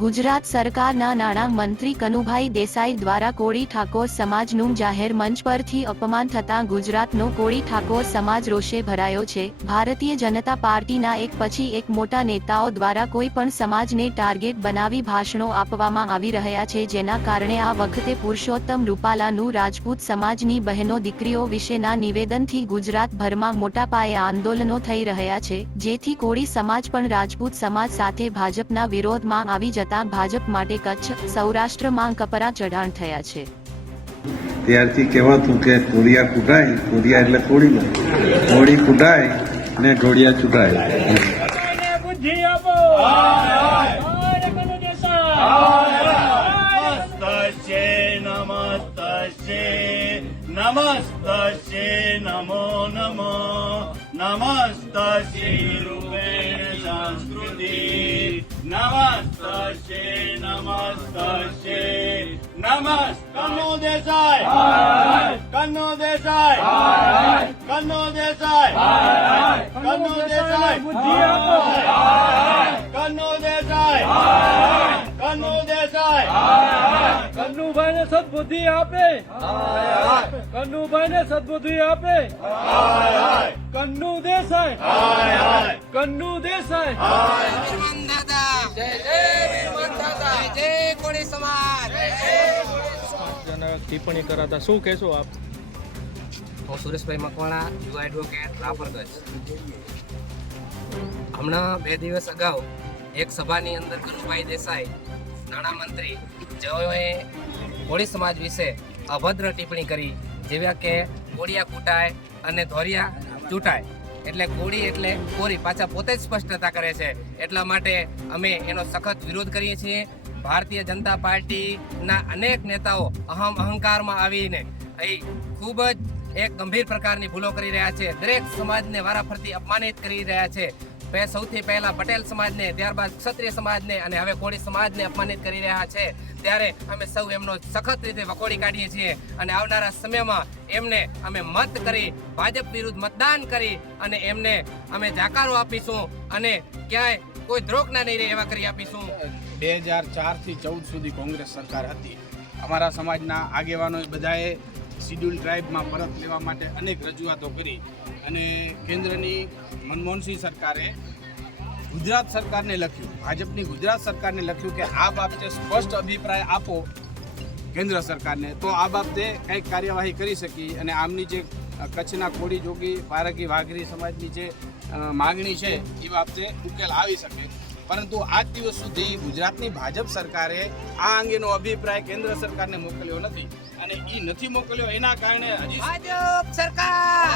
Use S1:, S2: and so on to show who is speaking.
S1: ગુજરાત સરકારના નાણાં મંત્રી કનુભાઈ દેસાઈ દ્વારા કોળી ઠાકોર સમાજનું જાહેર મંચ પરથી અપમાન થતાં ગુજરાતનો કોળી ઠાકોર સમાજ રોષે ભરાયો છે. ભારતીય જનતા પાર્ટીના એક પછી એક મોટા નેતાઓ દ્વારા કોઈ પણ સમાજને ટાર્ગેટ બનાવી ભાષણો આપવામાં આવી રહ્યા છે, જેના કારણે આ વખતે પુરુષોત્તમ રૂપાલાનું રાજપૂત સમાજની બહેનો દીકરીઓ વિશેના નિવેદનથી ગુજરાતભરમાં મોટા પાયે આંદોલનો થઈ રહ્યા છે. જેથી કોળી સમાજ પણ રાજપૂત સમાજ સાથે ભાજપના વિરોધમાં આવી જતા ભાજપ માટે કચ્છ સૌરાષ્ટ્રમાં કપરા ચઢાણ થયા છે.
S2: ત્યારથી કહેવાતું કે કોળિયા કુટાય કોળિયા એટલે કોડી કોળી કુટાય ને ઢોળિયા ચૂંટાય.
S3: નમસ્તે નમો નમો. નમસ્તસ્ય રૂપે સંસ્કૃતિ. નમસ્તસ્ય નમસ્તે નમસ્તે કન્નુ દેસાઈ કન્નુ દેસાઈ કન્નુ દેસાઈ કન્નુ દેસાઈ
S4: બુદ્ધિ આપો
S3: કન્નુ દેસાઈ કન્નુ દેસાઈ
S4: કનુભાઈ ને સદબુદ્ધિ આપે કનુભાઈ ને સદબુદ્ધિ આપે કન્નુ દેસાઈ કન્નુ દેસાઈ ટિપ્પણી કરાતા. શું કહેશો આપ?
S5: હું સુરેશભાઈ મકવાણા, યુવા એડવોકેટ રાપરગંજ હમણાં બે દિવસ અગાઉ એક સભાની અંદર કનુભાઈ દેસાઈ નાણામંત્રી જેઓએ કોળી સમાજ વિશે અભદ્ર ટિપ્પણી કરી, જેવા કે કોળિયા કૂટાય અને ધોરિયા ચૂંટાય. એટલે કોળી એટલે કોરી પાછા પોતે જ સ્પષ્ટતા કરે છે. એટલા માટે અમે એનો સખત વિરોધ કરીએ છીએ. ભારતીય જનતા પાર્ટીના અનેક નેતાઓ અહમ અહંકારમાં આવીને અહીં ખૂબ જ એક ગંભીર પ્રકારની ભૂલો કરી રહ્યા છે. દરેક સમાજને વારાફરતી અપમાનિત કરી રહ્યા છે. સૌથી પહેલા પટેલ સમાજને, ત્યારબાદ ક્ષત્રિય સમાજને અને હવે કોળી સમાજને અપમાનિત કરી રહ્યા છે. ત્યારે અમે સૌ એમનો સખત રીતે વખોડી કાઢીએ છીએ અને આવનારા સમયમાં એમને અમે મત કરી ભાજપ વિરુદ્ધ મતદાન કરી અને એમને અમે જાકારો આપીશું અને ક્યાંય કોઈ દ્રોહ ના નહીં રહે એવા કરી આપીશું.
S6: બે હજાર ચારથી ચૌદ સુધી કોંગ્રેસ સરકાર હતી. અમારા સમાજના આગેવાનોએ બધાએ શિડ્યુલ ટ્રાઇબમાં પરત લેવા માટે અનેક રજૂઆતો કરી અને કેન્દ્રની મનમોહનસિંહ સરકારે ગુજરાત સરકારને લખ્યું ભાજપની ગુજરાત સરકારને લખ્યું કે આ બાબતે સ્પષ્ટ અભિપ્રાય આપો કેન્દ્ર સરકારને. તો આ બાબતે કંઈક કાર્યવાહી કરી શકી અને આમની જે કચ્છના કોળી જોગી પારકી વાઘરી સમાજની જે માગણી છે એ બાબતે ઉકેલ આવી શકે. પરંતુ આજ દિવસ સુધી ગુજરાતની ભાજપ સરકારે આ અંગેનો અભિપ્રાય કેન્દ્ર સરકારને મોકલ્યો નથી અને એ નથી મોકલ્યો એના કારણે હજી
S5: ભાજપ સરકાર!